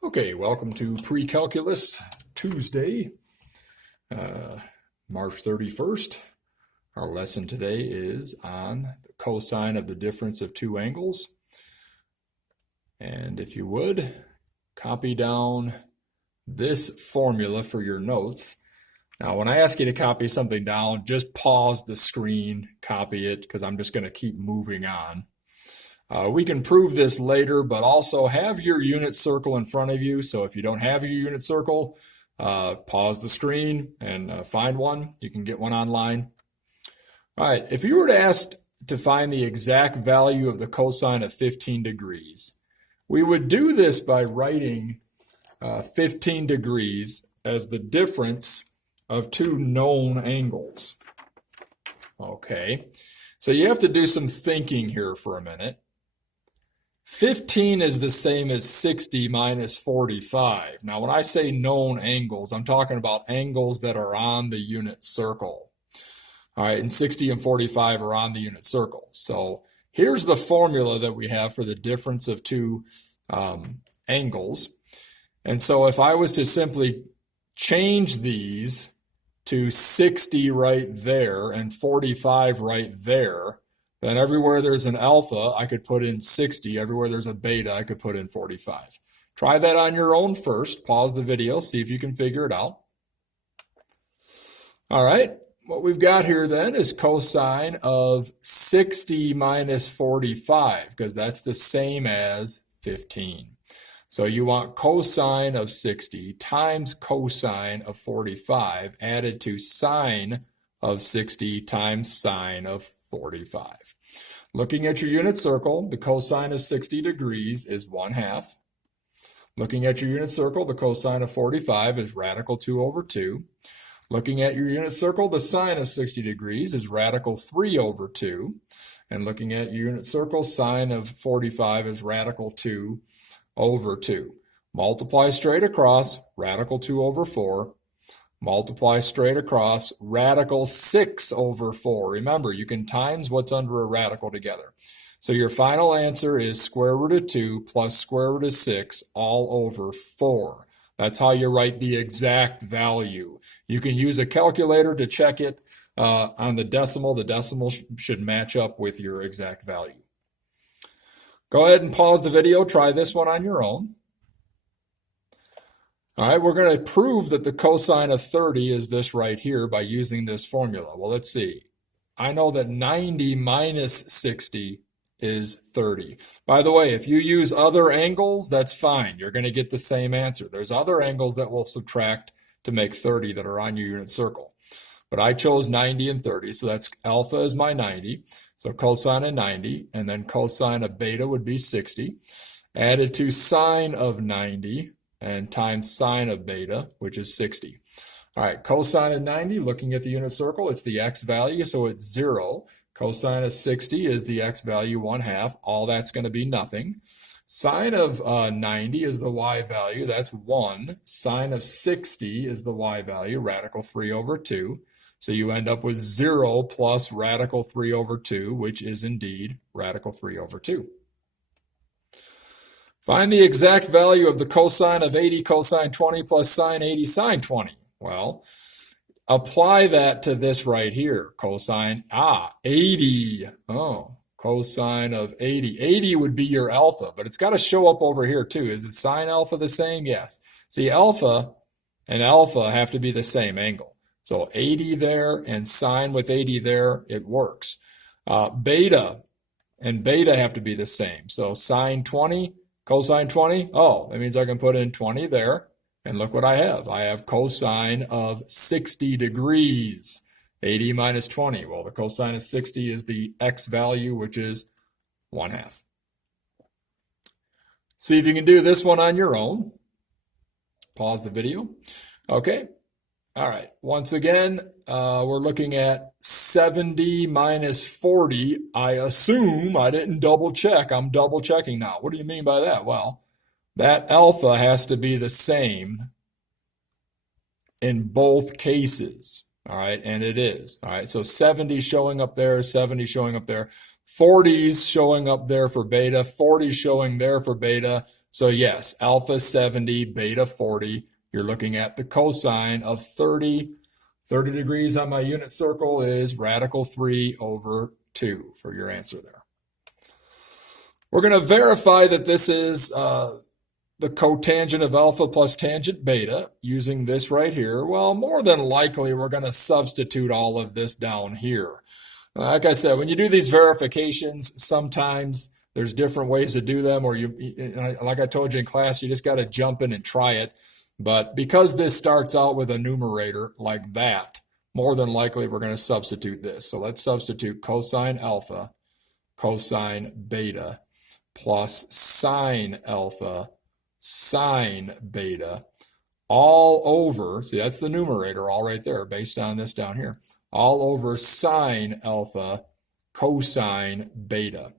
Okay, welcome to Precalculus Tuesday, March 31st. Our lesson today is on the cosine of the difference of two angles. And if you would, copy down this formula for your notes. Now, when I ask you to copy something down, just pause the screen, copy it, because I'm just going to keep moving on. We can prove this later, but also have your unit circle in front of you. So if you don't have your unit circle, pause the screen and find one. You can get one online. All right, if you were to ask to find the exact value of the cosine of 15 degrees, we would do this by writing 15 degrees as the difference of two known angles. Okay, so you have to do some thinking here for a minute. 15 is the same as 60 minus 45. Now, when I say known angles, I'm talking about angles that are on the unit circle. All right, and 60 and 45 are on the unit circle. So here's the formula that we have for the difference of two angles. And so if I was to simply change these to 60 right there and 45 right there, then everywhere there's an alpha, I could put in 60. Everywhere there's a beta, I could put in 45. Try that on your own first. Pause the video, see if you can figure it out. All right, what we've got here then is cosine of 60 minus 45, because that's the same as 15. So you want cosine of 60 times cosine of 45 added to sine of 60 times sine of 45. Looking at your unit circle, the cosine of 60 degrees is 1/2. Looking at your unit circle, the cosine of 45 is radical 2 over 2. Looking at your unit circle, the sine of 60 degrees is radical 3 over 2. And looking at your unit circle, sine of 45 is radical 2 over 2. Multiply straight across, radical 2 over 4. Multiply straight across, radical 6 over 4. Remember, you can times what's under a radical together. So your final answer is square root of 2 plus square root of 6 all over 4. That's how you write the exact value. You can use a calculator to check it on the decimal. The decimal should match up with your exact value. Go ahead and pause the video. Try this one on your own. All right, we're going to prove that the cosine of 30 is this right here by using this formula. Well, let's see. I know that 90 minus 60 is 30. By the way, if you use other angles, that's fine. You're going to get the same answer. There's other angles that will subtract to make 30 that are on your unit circle. But I chose 90 and 30, so that's alpha is my 90. So cosine of 90, and then cosine of beta would be 60. Added to sine of 90, and times sine of beta, which is 60. All right, cosine of 90, looking at the unit circle, it's the x value, so it's 0. Cosine of 60 is the x value 1/2. All that's going to be nothing. Sine of 90 is the y value, that's 1. Sine of 60 is the y value, radical 3 over 2. So you end up with 0 plus radical 3 over 2, which is indeed radical 3 over 2. Find the exact value of the cosine of 80 cosine 20 plus sine 80 sine 20. Well, apply that to this right here. Cosine, 80. Oh, cosine of 80. 80 would be your alpha, but it's got to show up over here too. Is it sine alpha the same? Yes. See, alpha and alpha have to be the same angle. So 80 there and sine with 80 there, it works. Beta and beta have to be the same. So sine 20, cosine 20, oh, that means I can put in 20 there, and look what I have. I have cosine of 60 degrees, 80 minus 20. Well, the cosine of 60 is the x value, which is 1/2. See if you can do this one on your own. Pause the video. Okay. All right, once again, we're looking at 70 minus 40. I assume I didn't double check. I'm double checking now. What do you mean by that? Well, that alpha has to be the same in both cases. All right, and it is. All right, so 70 showing up there, 70 showing up there. 40's showing up there for beta, 40 showing there for beta. So yes, alpha 70, beta 40. You're looking at the cosine of 30. 30 degrees on my unit circle is radical 3 over 2 for your answer there. We're going to verify that this is the cotangent of alpha plus tangent beta using this right here. Well, more than likely, we're going to substitute all of this down here. Like I said, when you do these verifications, sometimes there's different ways to do them, or like I told you in class, you just got to jump in and try it. But because this starts out with a numerator like that, more than likely we're going to substitute this. So let's substitute cosine alpha, cosine beta, plus sine alpha, sine beta, all over, see that's the numerator all right there based on this down here, all over sine alpha, cosine beta.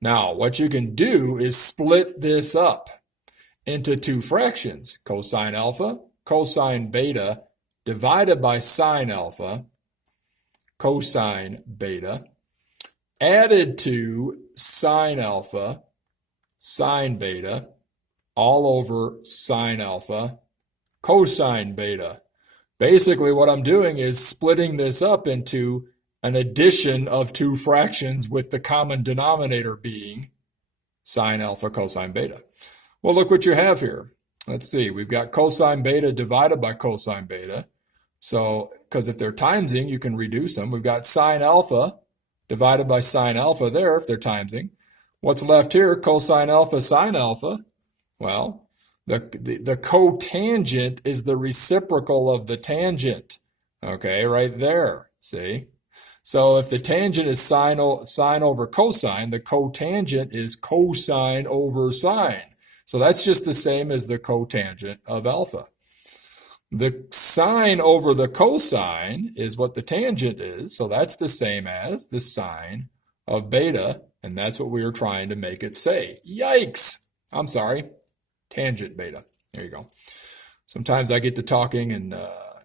Now, what you can do is split this up into two fractions, cosine alpha, cosine beta, divided by sine alpha, cosine beta, added to sine alpha, sine beta, all over sine alpha, cosine beta. Basically, what I'm doing is splitting this up into an addition of two fractions with the common denominator being sine alpha, cosine beta. Well, look what you have here. Let's see. We've got cosine beta divided by cosine beta. So, because if they're timesing, you can reduce them. We've got sine alpha divided by sine alpha there if they're timesing. What's left here? Cosine alpha, sine alpha. Well, the cotangent is the reciprocal of the tangent. Okay, right there. See? So if the tangent is sine over cosine, the cotangent is cosine over sine. So that's just the same as the cotangent of alpha. The sine over the cosine is what the tangent is, so that's the same as the sine of beta, and that's what we are trying to make it say. Yikes! I'm sorry, tangent beta. There you go. Sometimes I get to talking and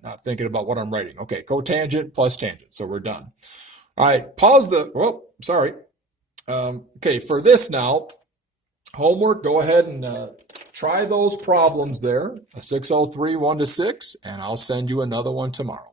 not thinking about what I'm writing. Okay, cotangent plus tangent, so we're done. All right, pause the, well, sorry. Okay, for this now, homework, go ahead and try those problems there, a 603 1 to 6, and I'll send you another one tomorrow.